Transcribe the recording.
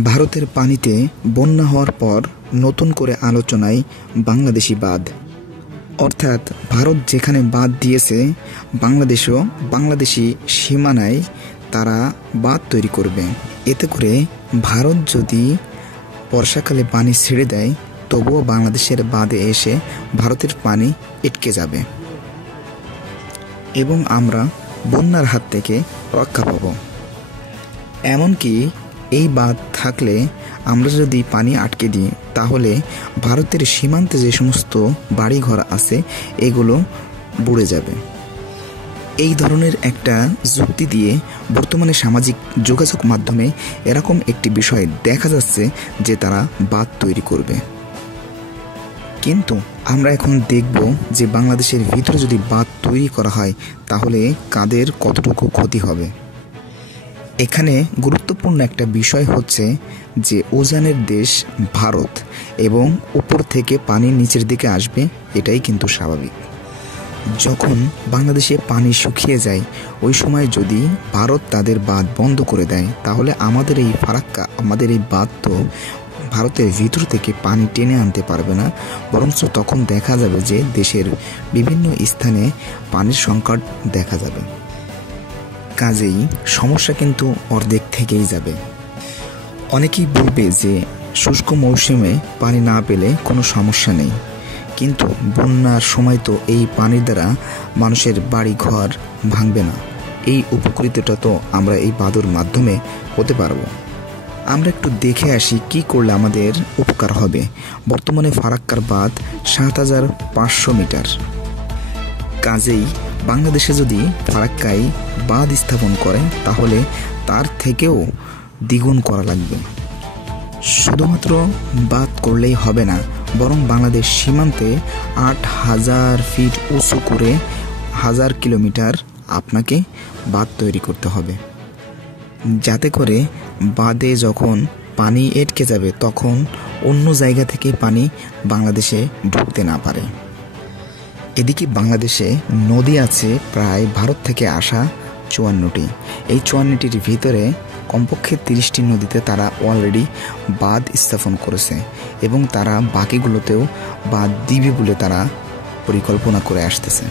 ভারতের পানিতে বন্যা হওয়ার পর নতুন করে আলোচনায় বাংলাদেশি বাঁধ, অর্থাৎ ভারত যেখানে বাঁধ দিয়েছে বাংলাদেশও বাংলাদেশি সীমানায় তারা বাঁধ তৈরি করবে। এতে করে ভারত যদি বর্ষাকালে পানি ছেড়ে দেয় তবুও বাংলাদেশের বাঁধে এসে ভারতের পানি আটকে যাবে এবং আমরা বন্যার হাত থেকে রক্ষা পাব। এমনকি এই বাঁধ থাকলে আমরা যদি পানি আটকে দিই তাহলে ভারতের সীমান্তে যে সমস্ত বাড়িঘর আছে এগুলো বুড়ে যাবে। এই ধরনের একটা যুক্তি দিয়ে বর্তমানে সামাজিক যোগাযোগ মাধ্যমে এরকম একটি বিষয় দেখা যাচ্ছে যে তারা বাঁধ তৈরি করবে। কিন্তু আমরা এখন দেখব যে বাংলাদেশের ভিতরে যদি বাঁধ তৈরি করা হয় তাহলে কাদের কতটুকু ক্ষতি হবে। এখানে গুরুত্বপূর্ণ একটা বিষয় হচ্ছে যে উজানের দেশ ভারত এবং উপর থেকে পানি নিচের দিকে আসবে, এটাই কিন্তু স্বাভাবিক। যখন বাংলাদেশে পানি শুকিয়ে যায় ওই সময় যদি ভারত তাদের বাঁধ বন্ধ করে দেয় তাহলে আমাদের এই ফারাক্কা, আমাদের এই বাঁধ তো ভারতের ভিতর থেকে পানি টেনে আনতে পারবে না, বরঞ্চ তখন দেখা যাবে যে দেশের বিভিন্ন স্থানে পানির সংকট দেখা যাবে। কাজেই সমস্যা কিন্তু অর্ধেক থেকেই যাবে। অনেকেই বলবে যে শুষ্ক মৌসুমে পানি না পেলে কোনো সমস্যা নেই, কিন্তু বন্যার সময় তো এই পানির দ্বারা মানুষের বাড়ি ঘর ভাঙবে না। এই উপকৃতটা তো আমরা এই বাঁধের মাধ্যমে হতে পারবো। আমরা একটু দেখে আসি কি করলে আমাদের উপকার হবে। বর্তমানে ফারাক্কার বাঁধ ৭৫০০ মিটার। কাজেই বাংলাদেশে যদি ফারাক্কায় বাঁধ স্থাপন করে তাহলে তার থেকেও দ্বিগুণ করা লাগবে। শুধুমাত্র বাঁধ করলেই হবে না, বরং বাংলাদেশ সীমান্তে ৮,০০০ ফিট উঁচু করে ১,০০০ কিলোমিটার আপনাকে বাঁধ তৈরি করতে হবে, যাতে করে বাঁধে যখন পানি আটকে যাবে তখন অন্য জায়গা থেকে পানি বাংলাদেশে ঢুকতে না পারে। এদিকে বাংলাদেশে নদী আছে প্রায় ভারত থেকে আসা ৫৪টি। এই ৫৪টির ভিতরে কমপক্ষে ৩০টি নদীতে তারা অলরেডি বাঁধ স্থাপন করেছে এবং তারা বাকিগুলোতেও বাঁধ দিবে বলে তারা পরিকল্পনা করে আসতেছে।